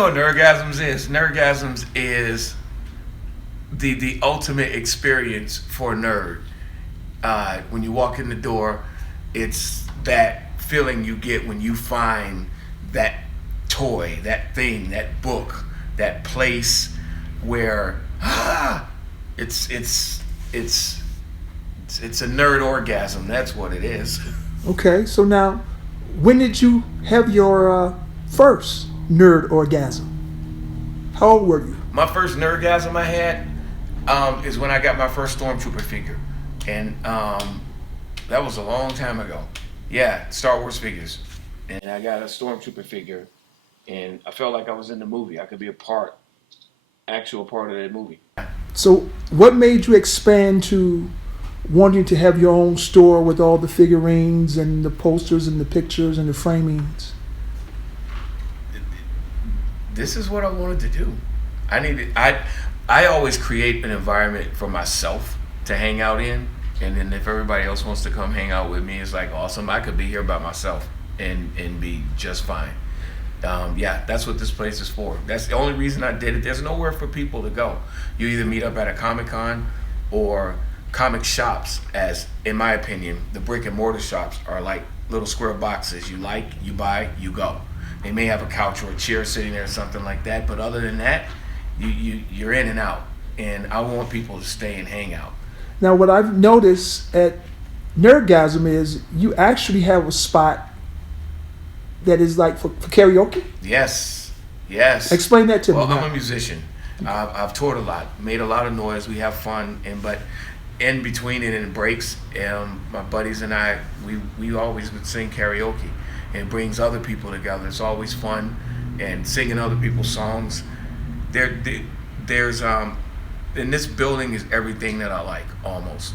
know what Nerdgasms is? Nerdgasms is the ultimate experience for a nerd. When you walk in the door, it's that feeling you get when you find that toy, that thing, that book, that place where it's a nerd orgasm. That's what it is. Okay, so now, when did you have your first nerd orgasm? How old were you? My first nerdgasm I had is when I got my first Stormtrooper figure, and that was a long time ago. Yeah, Star Wars figures, and I got a Stormtrooper figure, and I felt like I was in the movie. I could be actual part of that movie. So, what made you expand to wanting to have your own store with all the figurines and the posters and the pictures and the framings? This is what I wanted to do. I always create an environment for myself to hang out in, and then if everybody else wants to come hang out with me, it's like awesome. I could be here by myself and be just fine. Yeah, that's what this place is for. That's the only reason I did it. There's nowhere for people to go. You either meet up at a Comic-Con or comic shops, as in my opinion, the brick and mortar shops are like little square boxes. You like, you buy, you go. They may have a couch or a chair sitting there or something like that, but other than that, you're in and out. And I want people to stay and hang out. Now, what I've noticed at Nerdgasm is you actually have a spot that is like for karaoke? Yes. Explain that to me. Well, I'm a musician. I've toured a lot, made a lot of noise. We have fun, but in between it and breaks, my buddies and I, we always would sing karaoke. It brings other people together. It's always fun, and singing other people's songs. There's in this building is everything that I like, almost,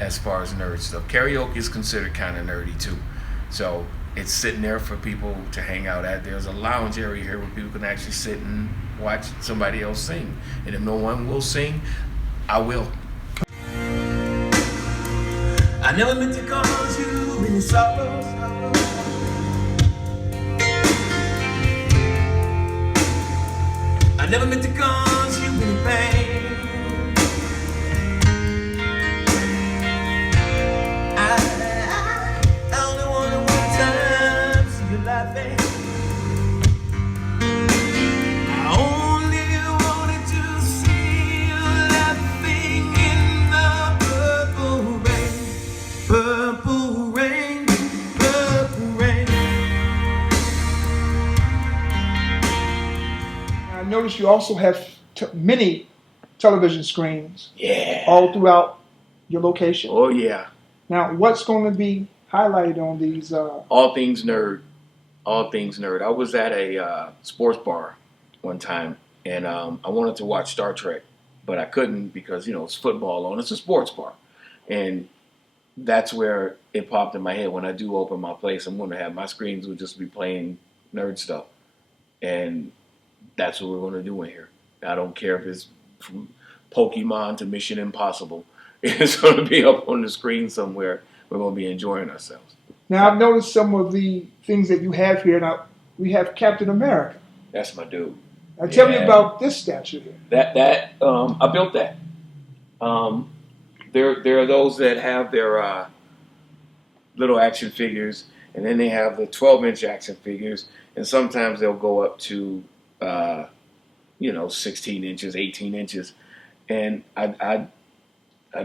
as far as nerd stuff. Karaoke is considered kind of nerdy too, so it's sitting there for people to hang out at. There's a lounge area here where people can actually sit and watch somebody else sing, and if no one will sing, I will. I never meant to cause you any sorrow. I never meant to cause you any pain. I only wanted one time to see you laughing. I only wanted to see you laughing in the purple rain. Purple rain, purple rain. I noticed you also have many television screens. Yeah. All throughout your location. Oh yeah. Now, what's going to be highlighted on these? All things nerd. All things nerd. I was at a sports bar one time, and I wanted to watch Star Trek, but I couldn't because it's football on. It's a sports bar, and that's where it popped in my head. When I do open my place, I'm going to have my screens will just be playing nerd stuff, and that's what we're going to do in here. I don't care if it's from Pokemon to Mission Impossible. It's going to be up on the screen somewhere. We're going to be enjoying ourselves. Now, I've noticed some of the things that you have here. Now, we have Captain America. That's my dude. Now, tell me about this statue here. I built that. There are those that have their little action figures, and then they have the 12-inch action figures, and sometimes they'll go up to 16 inches, 18 inches, and I'd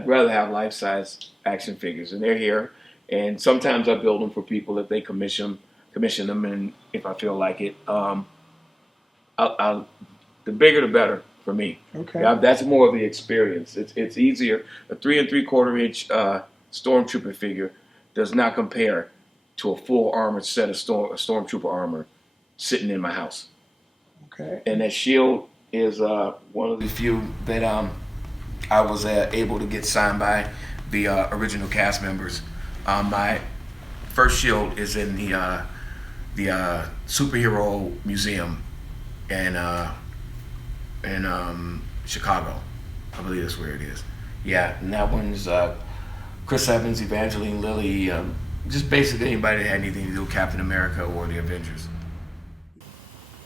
rather have life-size action figures, and they're here. And sometimes I build them for people if they commission them, and if I feel like it, the bigger the better for me. Okay. That's more of the experience. It's easier. A 3 3/4 inch Stormtrooper figure does not compare to a full armored set of Stormtrooper armor sitting in my house. Okay. And that shield is one of the few that I was able to get signed by the original cast members. My first shield is in the superhero museum in Chicago. I believe that's where it is. Yeah, and that one's Chris Evans, Evangeline Lilly, just basically anybody that had anything to do with Captain America or the Avengers.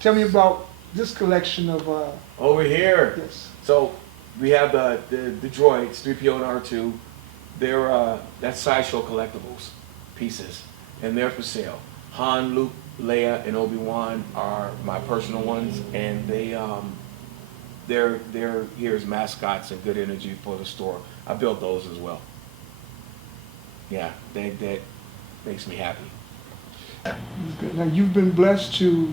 Tell me about this collection of Over here. yes. So we have the droids, 3PO and R2. They're that's Sideshow Collectibles pieces, and they're for sale. Han, Luke, Leia, and Obi-Wan are my personal ones, and they're here as mascots and good energy for the store. I built those as well. Yeah, that makes me happy. Now you've been blessed to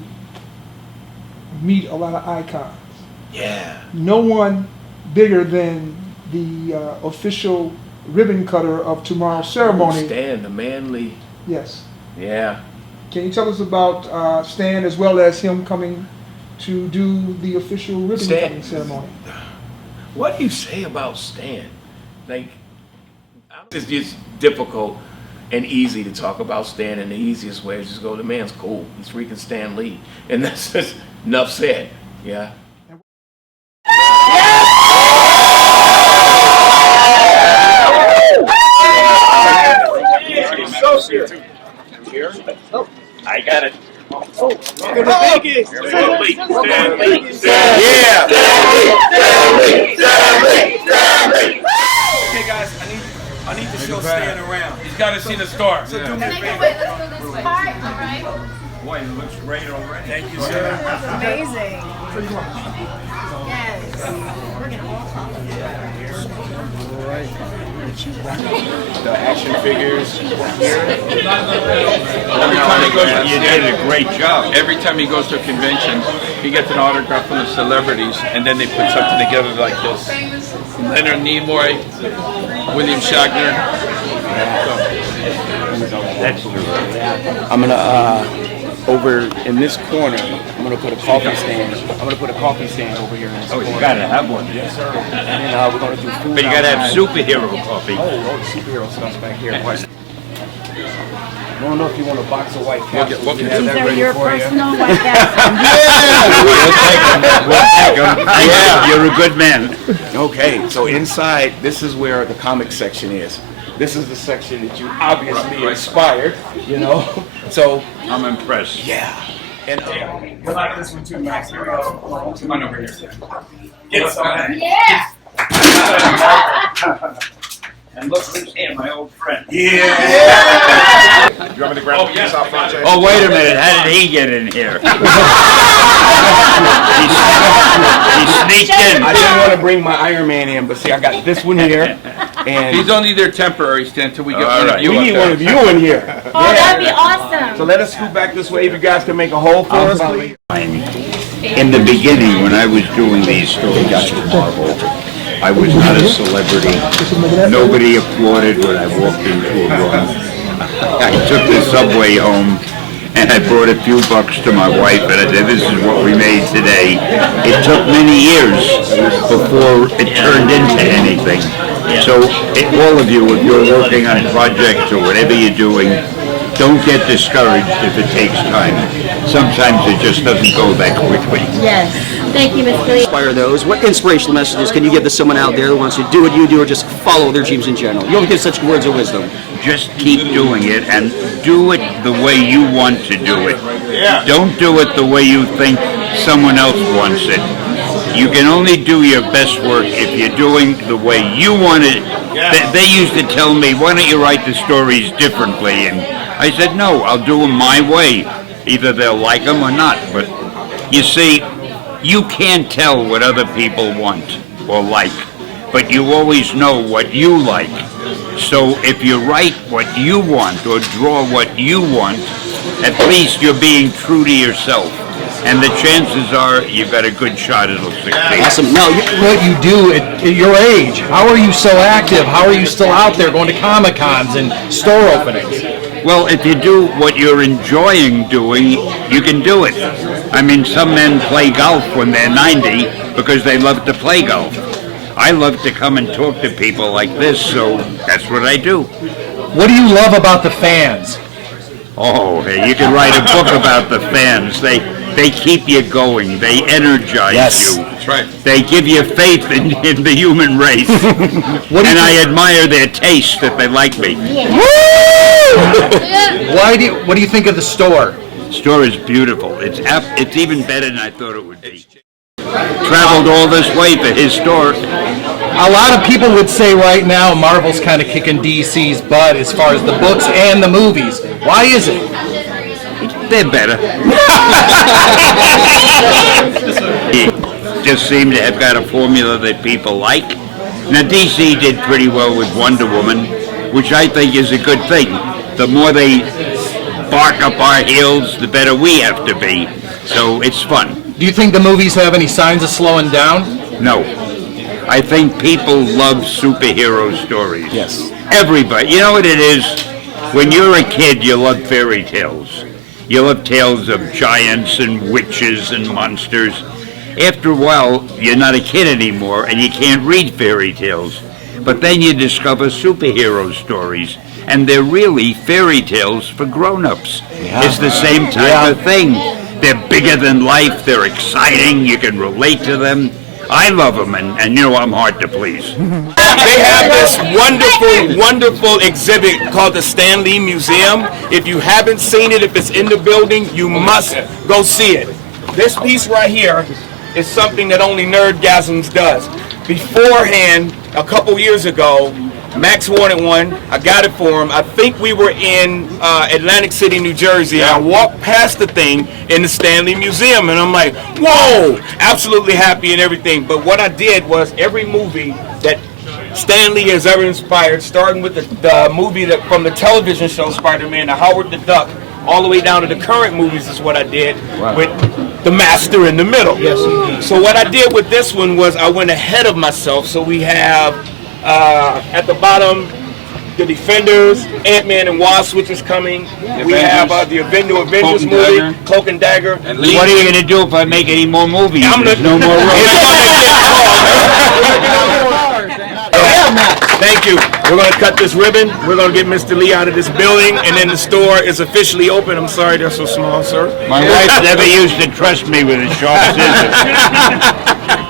meet a lot of icons. Yeah. No one bigger than the official ribbon cutter of tomorrow's ceremony. Stan, the manly. Yes. Yeah. Can you tell us about Stan as well as him coming to do the official ribbon cutting ceremony? What do you say about Stan? Like, it's just difficult and easy to talk about Stan, and the easiest way is just go, the man's cool. He's freaking Stan Lee. And that's just enough said. Yeah. Here? Oh, I got it. Oh, we're gonna make it. Stan Lee. Yeah. Okay, guys, I need to show Stan around. He's got to see the star. So do me a favor. Let's go this way. All right. Boy, it looks great already. Thank you, This sir. is amazing. Yes. We're gonna all talk about The action figures here. Every time he goes, you did a great job. Every time he goes to a convention, he gets an autograph from the celebrities, and then they put something together like this. Leonard Nimoy, William Shatner. That's true. I'm gonna over in this corner. I'm gonna put a coffee stand. I'm gonna put a coffee stand over here in this corner. You gotta have one. Yes, sir. And then we're gonna do food. But you gotta have superhero coffee. Oh, superhero stuff's back here. Watch. I don't know if you want a box of white capsules. We'll get have that that ready your for you. personal white castle. We'll take them. Yeah, you're a good man. Okay, so inside, this is where the comic section is. This is the section that you obviously inspired, you know. So I'm impressed. yeah. And you like this one too, Max? Here we go. Come on over here. Yes. Yeah. And look who's here, my old friend. Yeah. You want me to grab a piece off front? Oh, wait a minute. How did he get in here? he sneaked in. I didn't want to bring my Iron Man in, but see, I got this one here, and He's only there temporary, Stan, until we get all one right. of you We up need there. one of you in here. Oh, that'd be awesome. So let us scoot back this way if you guys can make a hole for us, please. In the beginning, when I was doing these stories for Marvel, I was not a celebrity. Nobody applauded when I walked into a room. I took the subway home and I brought a few bucks to my wife and I said, this is what we made today. It took many years before it turned into anything. So all of you, if you're working on projects or whatever you're doing, don't get discouraged if it takes time. Sometimes it just doesn't go that quickly. Yes. Thank you, Ms. Lee. Inspire those. What inspirational messages can you give to someone out there who wants to do what you do or just follow their dreams in general? You always give such words of wisdom. Just keep doing it and do it the way you want to do it. Don't do it the way you think someone else wants it. You can only do your best work if you're doing the way you want it. They used to tell me, why don't you write the stories differently? And I said, no, I'll do them my way. Either they'll like them or not. But you see, you can't tell what other people want or like, but you always know what you like. So if you write what you want or draw what you want, at least you're being true to yourself. And the chances are you've got a good shot it'll succeed. Awesome. No, What you do at your age, how are you so active? How are you still out there going to Comic-Cons and store openings? Well, if you do what you're enjoying doing, you can do it. I mean, some men play golf when they're 90 because they love to play golf. I love to come and talk to people like this, so that's what I do. What do you love about the fans? Oh, hey, you can write a book about the fans. They keep you going. They energize you. That's right. They give you faith in the human race. And I admire their taste that they like me. What do you think of the store? Store is beautiful. It's even better than I thought it would be. Traveled all this way for his store. A lot of people would say right now Marvel's kind of kicking DC's butt as far as the books and the movies. Why is it? They're better. Just seem to have got a formula that people like. Now DC did pretty well with Wonder Woman, which I think is a good thing. The more they bark up our heels, the better we have to be. So it's fun. Do you think the movies have any signs of slowing down? No. I think people love superhero stories. Yes. Everybody. You know what it is? When you're a kid, you love fairy tales. You love tales of giants and witches and monsters. After a while, you're not a kid anymore and you can't read fairy tales. But then you discover superhero stories, and they're really fairy tales for grown-ups. Yeah. It's the same type of thing. They're bigger than life, they're exciting, you can relate to them. I love them, and you know I'm hard to please. They have this wonderful, wonderful exhibit called the Stan Lee Museum. If you haven't seen it, if it's in the building, you must go see it. This piece right here is something that only Nerdgasms does. Beforehand, a couple years ago, Max wanted one. I got it for him. I think we were in Atlantic City, New Jersey. And I walked past the thing in the Stan Lee Museum, and I'm like, whoa, absolutely happy and everything. But what I did was every movie that Stan Lee has ever inspired, starting with the movie that from the television show Spider-Man, the Howard the Duck, all the way down to the current movies is what I did with the master in the middle. Yes. So what I did with this one was I went ahead of myself. So we have at the bottom, the Defenders, Ant-Man and Wasp, which is coming. We have the Avengers movie, Cloak and Dagger. And what are you going to do if I make any more movies? There's no more room. Thank you. We're going to cut this ribbon. We're going to get Mr. Lee out of this building, and then the store is officially open. I'm sorry they're so small, sir. My wife never used to trust me with a sharp scissors.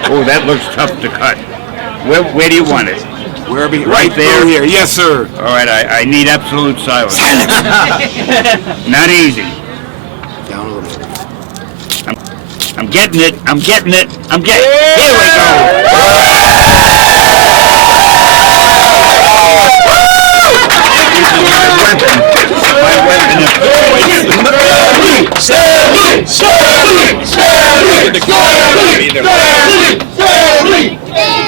Oh, that looks tough to cut. Where do you want it? Right there? Here. Yes, sir. All right, I need absolute silence. Not easy. Down a little bit. I'm getting it. I'm getting it. Here we go. My weapon.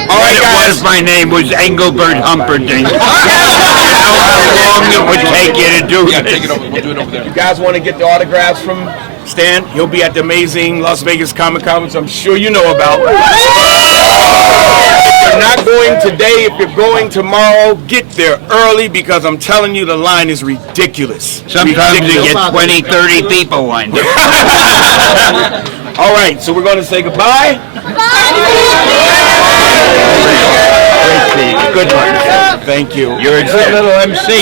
All right, guys. My name was Engelbert Humperdinck. How long it would take you to do this? Take it over. We'll do it over there. You guys want to get the autographs from Stan? He'll be at the amazing Las Vegas Comic Con, which I'm sure you know about. If you're not going today, if you're going tomorrow, get there early because I'm telling you the line is ridiculous. Sometimes you get 20, 30 people lined up. All right, so we're going to say goodbye. Good luck. Thank you. You're a good little MC.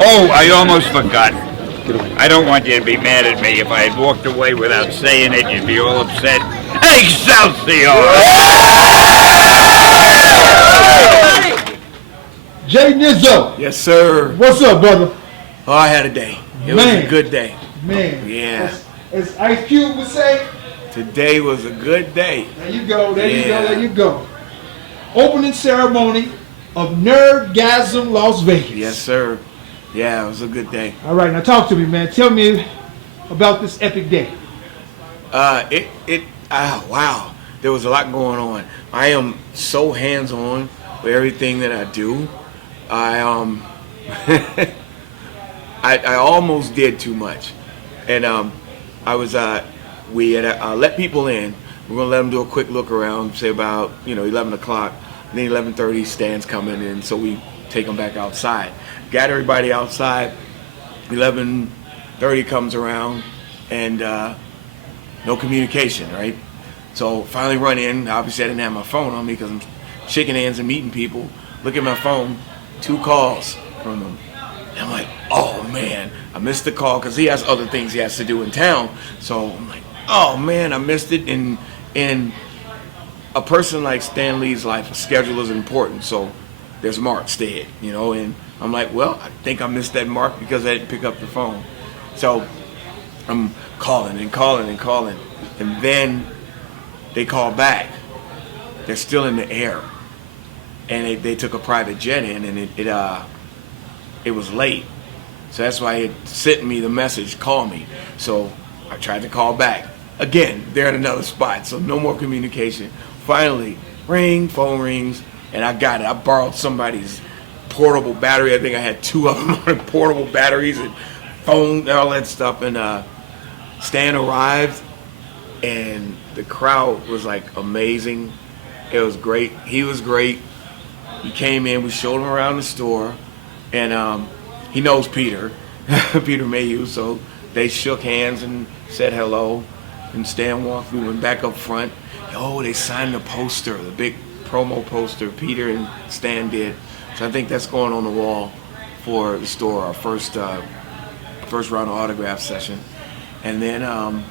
Oh, I almost forgot. I don't want you to be mad at me. If I had walked away without saying it, you'd be all upset. Excelsior! Jay Nizzo, Yes, sir. what's up, brother? Oh, I had a day. It was a good day. Man. Yeah. As Ice Cube would say, Today was a good day. there you go, there you go, Yeah. there you go. Opening ceremony of Nerdgasm Las Vegas. Yes, sir. Yeah, it was a good day. All right, now talk to me, man. Tell me about this epic day. Wow. There was a lot going on. I am so hands-on with everything that I do. I almost did too much. And we had let people in. We're gonna let them do a quick look around, say about 11 o'clock. And then 11:30 Stan's coming in, so we take them back outside. Got everybody outside. 11:30 comes around, and no communication, right? So finally run in. Obviously I didn't have my phone on me because I'm shaking hands and meeting people. Look at my phone, 2 calls from them. And I'm like, oh man, I missed the call because he has other things he has to do in town. So I'm like, oh man, I missed it. And a person like Stan Lee's life, a schedule is important. So there's marks dead, you know, and I'm like, well, I think I missed that mark because I didn't pick up the phone. So I'm calling and calling and calling, and then they call back. They're still in the air, and they took a private jet in, and it was late. So that's why it sent me the message, call me. So I tried to call back. Again, they're in another spot, so no more communication. Finally, ring, phone rings, and I got it. I borrowed somebody's portable battery. I think I had 2 of them on portable batteries and phone and all that stuff. And Stan arrived, and the crowd was like amazing. It was great. He was great. He came in. We showed him around the store, and he knows Peter, Peter Mayhew. So they shook hands and said hello. And Stan walked. We went back up front. Oh, they signed the poster, the big promo poster Peter and Stan did. So I think that's going on the wall for the store, our first round of autograph session. And then a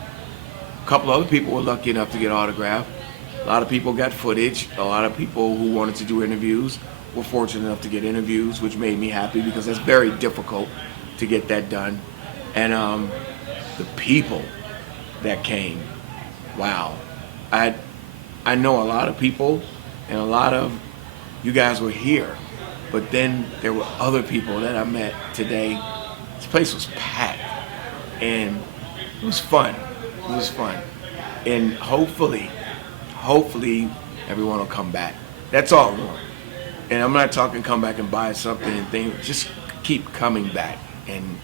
couple other people were lucky enough to get autographed. A lot of people got footage. A lot of people who wanted to do interviews were fortunate enough to get interviews, which made me happy because that's very difficult to get that done. And the people that came, wow. I know a lot of people, and a lot of you guys were here, but then there were other people that I met today. This place was packed, and it was fun. It was fun. And hopefully everyone will come back. That's all I want. And I'm not talking come back and buy something and things. Just keep coming back and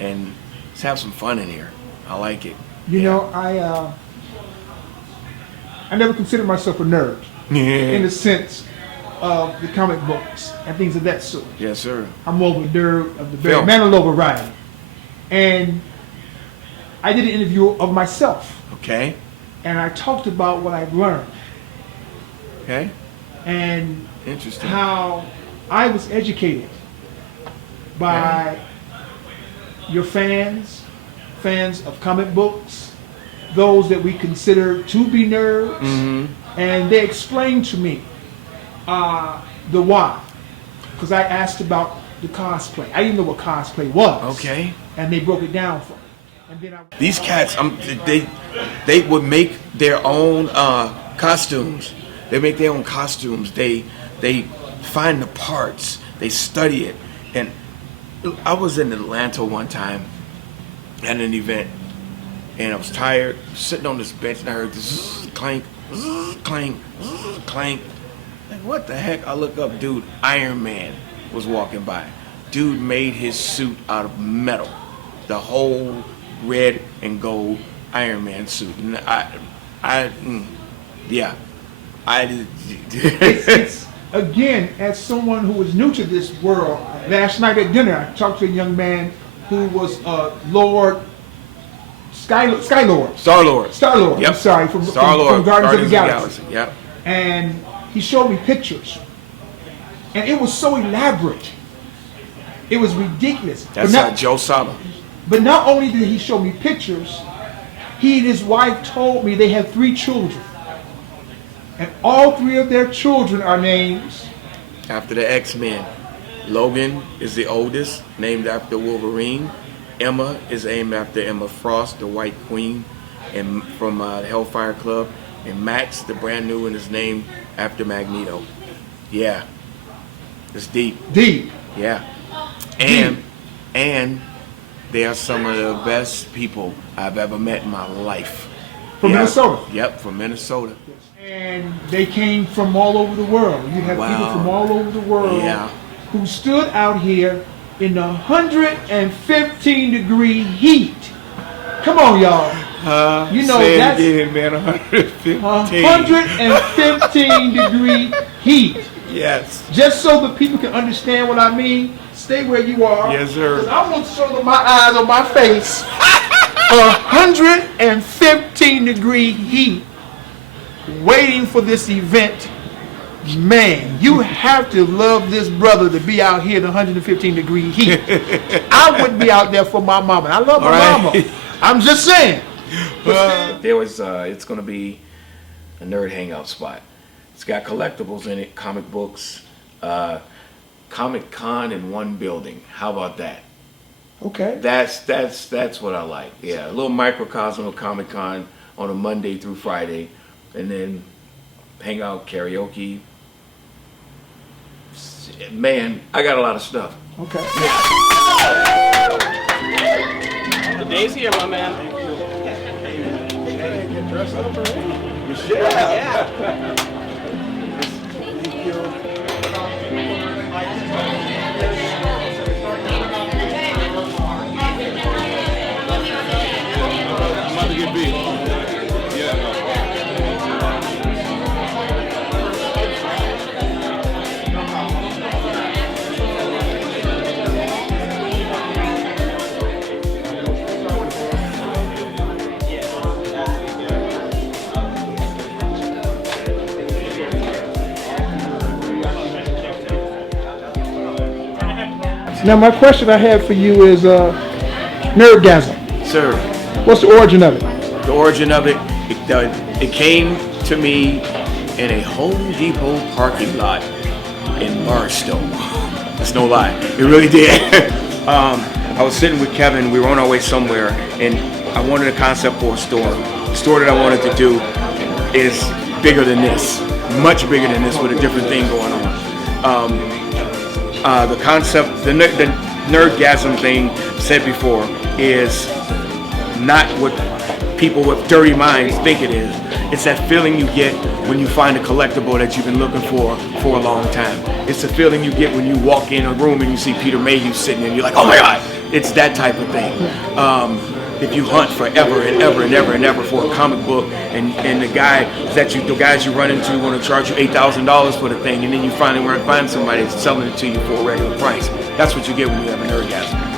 let's have some fun in here. I like it. You know, I never considered myself a nerd in the sense of the comic books and things of that sort. Yes, sir. I'm more of a nerd of the very Manilow variety. And I did an interview of myself. Okay. And I talked about what I've learned. Okay. And interesting. How I was educated by your fans of comic books, those that we consider to be nerds, and they explained to me the why. Because I asked about the cosplay. I didn't know what cosplay was. Okay. And they broke it down for me. And then these cats, they would make their own costumes. They make their own costumes. They find the parts. They study it. And I was in Atlanta one time at an event, and I was tired, sitting on this bench, and I heard this clank, clank, clank. Like, what the heck? I look up, dude, Iron Man was walking by. Dude made his suit out of metal. The whole red and gold Iron Man suit. And it's again, as someone who was new to this world, last night at dinner, I talked to a young man who was Lord Skylord. Star-Lord. Yep. I'm sorry, from Guardians of the Galaxy. Yep. And he showed me pictures, and it was so elaborate. It was ridiculous. That's Joe Sabe. But not only did he show me pictures, he and his wife told me they have 3 children. And all 3 of their children are names after the X-Men. Logan is the oldest, named after Wolverine. Emma is named after Emma Frost, the White Queen, and from the Hellfire Club. And Max, the brand new one, is named after Magneto. Yeah, it's deep. Deep. Yeah, and they are some of the best people I've ever met in my life. From Minnesota. Yep, from Minnesota. And they came from all over the world. You have people from all over the world who stood out here in the 115-degree heat. Come on, y'all. You know that's again, man, 115. 115-degree heat. Yes. Just so the people can understand what I mean, stay where you are. Yes, sir. Because I want to show them my eyes on my face. 115-degree heat. Waiting for this event. Man, you have to love this brother to be out here in 115-degree heat. I wouldn't be out there for my mama. I love my mama. I'm just saying. It's going to be a nerd hangout spot. It's got collectibles in it, comic books. Comic Con in one building. How about that? Okay. That's what I like. Yeah, a little microcosm of Comic Con on a Monday through Friday, and then hang out, karaoke. Man, I got a lot of stuff. Okay. The day's here, my man. I'm about to get beat. Yeah. Now, my question I have for you is Nerdgasm. Sir, What's the origin of it? the origin of it came to me in a Home Depot parking lot in Barstow. That's no lie. It really did. I was sitting with Kevin. We were on our way somewhere, and I wanted a concept for a store. The store that I wanted to do is bigger than this, much bigger than this, with a different thing going on. The concept, the Nerdgasm thing, said before, is not what people with dirty minds think it is. It's that feeling you get when you find a collectible that you've been looking for a long time. It's the feeling you get when you walk in a room and you see Peter Mayhew sitting and you're like, oh my God! It's that type of thing. If you hunt forever and ever and ever and ever for a comic book, and the guys you run into want to charge you $8,000 for the thing, and then you finally find somebody that's selling it to you for a regular price. That's what you get when you have a Nerdgasm.